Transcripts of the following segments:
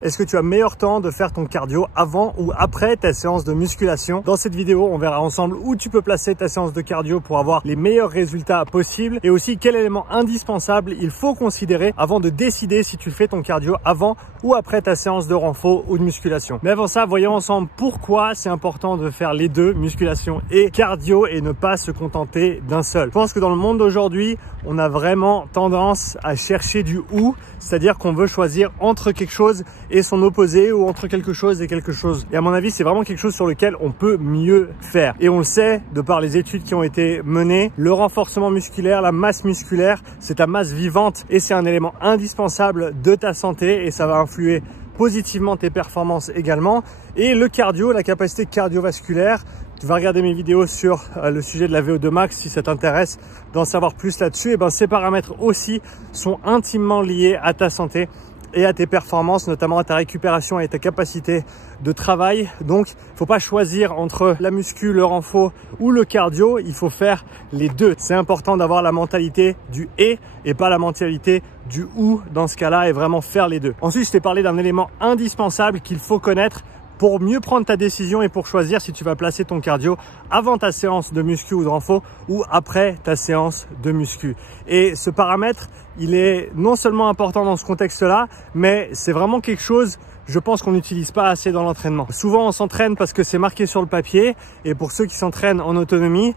Est-ce que tu as meilleur temps de faire ton cardio avant ou après ta séance de musculation? Dans cette vidéo, on verra ensemble où tu peux placer ta séance de cardio pour avoir les meilleurs résultats possibles et aussi quel élément indispensable il faut considérer avant de décider si tu fais ton cardio avant ou après ta séance de renfort ou de musculation. Mais avant ça, voyons ensemble pourquoi c'est important de faire les deux, musculation et cardio, et ne pas se contenter d'un seul. Je pense que dans le monde d'aujourd'hui, on a vraiment tendance à chercher du ou, c'est-à-dire qu'on veut choisir entre quelque chose et son opposé, ou entre quelque chose et quelque chose. Et à mon avis, c'est vraiment quelque chose sur lequel on peut mieux faire. Et on le sait, de par les études qui ont été menées, le renforcement musculaire, la masse musculaire, c'est ta masse vivante et c'est un élément indispensable de ta santé, et ça va influer positivement tes performances également. Et le cardio, la capacité cardiovasculaire, tu vas regarder mes vidéos sur le sujet de la VO2 max si ça t'intéresse d'en savoir plus là-dessus. Et ces paramètres aussi sont intimement liés à ta santé et à tes performances, notamment à ta récupération et à ta capacité de travail. Donc, il ne faut pas choisir entre la muscu, le renfort ou le cardio. Il faut faire les deux. C'est important d'avoir la mentalité du et pas la mentalité du ou dans ce cas-là, et vraiment faire les deux. Ensuite, je t'ai parlé d'un élément indispensable qu'il faut connaître pour mieux prendre ta décision et pour choisir si tu vas placer ton cardio avant ta séance de muscu ou de renfort ou après ta séance de muscu. Et ce paramètre, il est non seulement important dans ce contexte-là, mais c'est vraiment quelque chose, je pense, qu'on n'utilise pas assez dans l'entraînement. Souvent, on s'entraîne parce que c'est marqué sur le papier, et pour ceux qui s'entraînent en autonomie,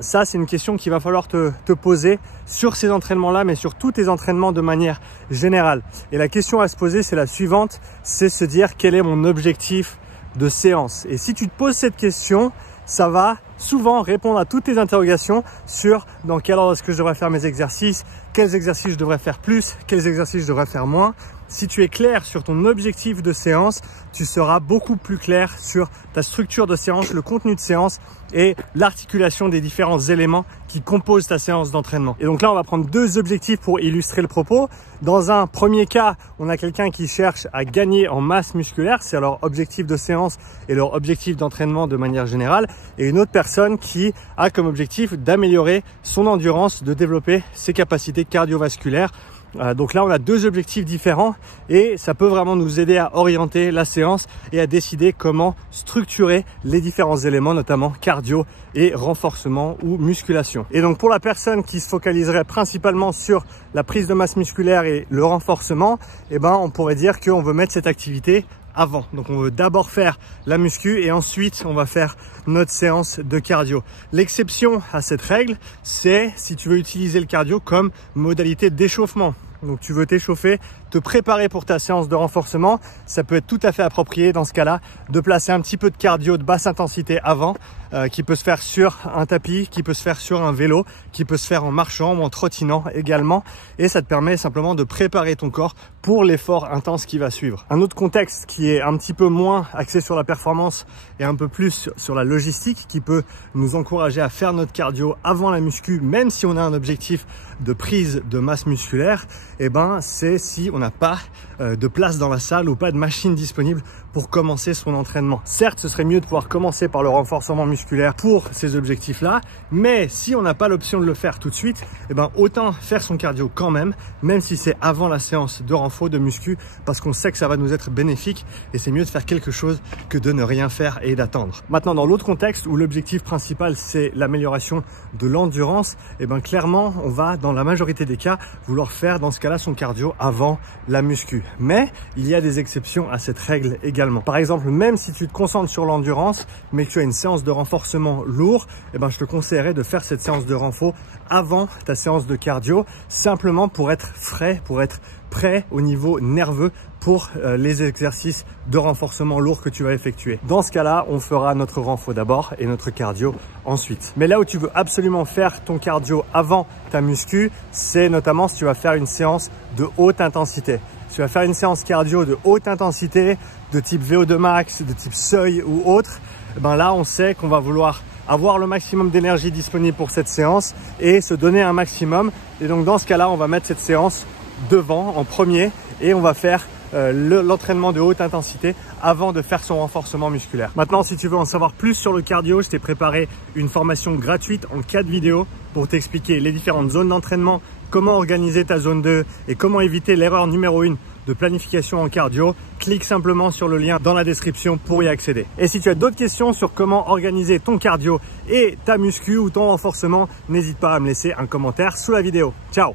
ça, c'est une question qu'il va falloir te poser sur ces entraînements-là, mais sur tous tes entraînements de manière générale. Et la question à se poser, c'est la suivante, c'est se dire quel est mon objectif de séance. Et si tu te poses cette question, ça va souvent répondre à toutes tes interrogations sur dans quel ordre est-ce que je devrais faire mes exercices, quels exercices je devrais faire plus, quels exercices je devrais faire moins. Si tu es clair sur ton objectif de séance, tu seras beaucoup plus clair sur ta structure de séance, le contenu de séance et l'articulation des différents éléments qui composent ta séance d'entraînement. Et donc là, on va prendre deux objectifs pour illustrer le propos. Dans un premier cas, on a quelqu'un qui cherche à gagner en masse musculaire, c'est leur objectif de séance et leur objectif d'entraînement de manière générale, et une autre personne qui a comme objectif d'améliorer son endurance, de développer ses capacités cardiovasculaires. Donc là, on a deux objectifs différents et ça peut vraiment nous aider à orienter la séance et à décider comment structurer les différents éléments, notamment cardio et renforcement ou musculation. Et donc pour la personne qui se focaliserait principalement sur la prise de masse musculaire et le renforcement, on pourrait dire qu'on veut mettre cette activité avant. Donc on veut d'abord faire la muscu et ensuite on va faire notre séance de cardio. L'exception à cette règle, c'est si tu veux utiliser le cardio comme modalité d'échauffement. Donc tu veux t'échauffer, te préparer pour ta séance de renforcement, ça peut être tout à fait approprié dans ce cas-là de placer un petit peu de cardio de basse intensité avant, qui peut se faire sur un tapis, qui peut se faire sur un vélo, qui peut se faire en marchant ou en trottinant également, et ça te permet simplement de préparer ton corps pour l'effort intense qui va suivre. Un autre contexte qui est un petit peu moins axé sur la performance et un peu plus sur la logistique, qui peut nous encourager à faire notre cardio avant la muscu, même si on a un objectif de prise de masse musculaire, c'est si on n'a pas de place dans la salle ou pas de machine disponible pour commencer son entraînement. Certes, ce serait mieux de pouvoir commencer par le renforcement musculaire pour ces objectifs-là, mais si on n'a pas l'option de le faire tout de suite, autant faire son cardio quand même si c'est avant la séance de renfort, de muscu, parce qu'on sait que ça va nous être bénéfique, et c'est mieux de faire quelque chose que de ne rien faire et d'attendre. Maintenant, dans l'autre contexte où l'objectif principal, c'est l'amélioration de l'endurance, clairement, on va, dans la majorité des cas, vouloir faire dans ce cas-là son cardio avant la muscu. Mais il y a des exceptions à cette règle également. Par exemple, même si tu te concentres sur l'endurance, mais que tu as une séance de renforcement lourd, je te conseillerais de faire cette séance de renfort avant ta séance de cardio, simplement pour être frais, pour être prêt au niveau nerveux pour les exercices de renforcement lourd que tu vas effectuer. Dans ce cas-là, on fera notre renfort d'abord et notre cardio ensuite. Mais là où tu veux absolument faire ton cardio avant ta muscu, c'est notamment si tu vas faire une séance de haute intensité. Si tu vas faire une séance cardio de haute intensité, de type VO2 max, de type seuil ou autre, là, on sait qu'on va vouloir avoir le maximum d'énergie disponible pour cette séance et se donner un maximum. Et donc, dans ce cas-là, on va mettre cette séance devant en premier et on va faire l'entraînement de haute intensité avant de faire son renforcement musculaire. Maintenant, si tu veux en savoir plus sur le cardio, je t'ai préparé une formation gratuite en 4 vidéos pour t'expliquer les différentes zones d'entraînement, comment organiser ta zone 2 et comment éviter l'erreur numéro 1 de planification en cardio, clique simplement sur le lien dans la description pour y accéder. Et si tu as d'autres questions sur comment organiser ton cardio et ta muscu ou ton renforcement, n'hésite pas à me laisser un commentaire sous la vidéo. Ciao!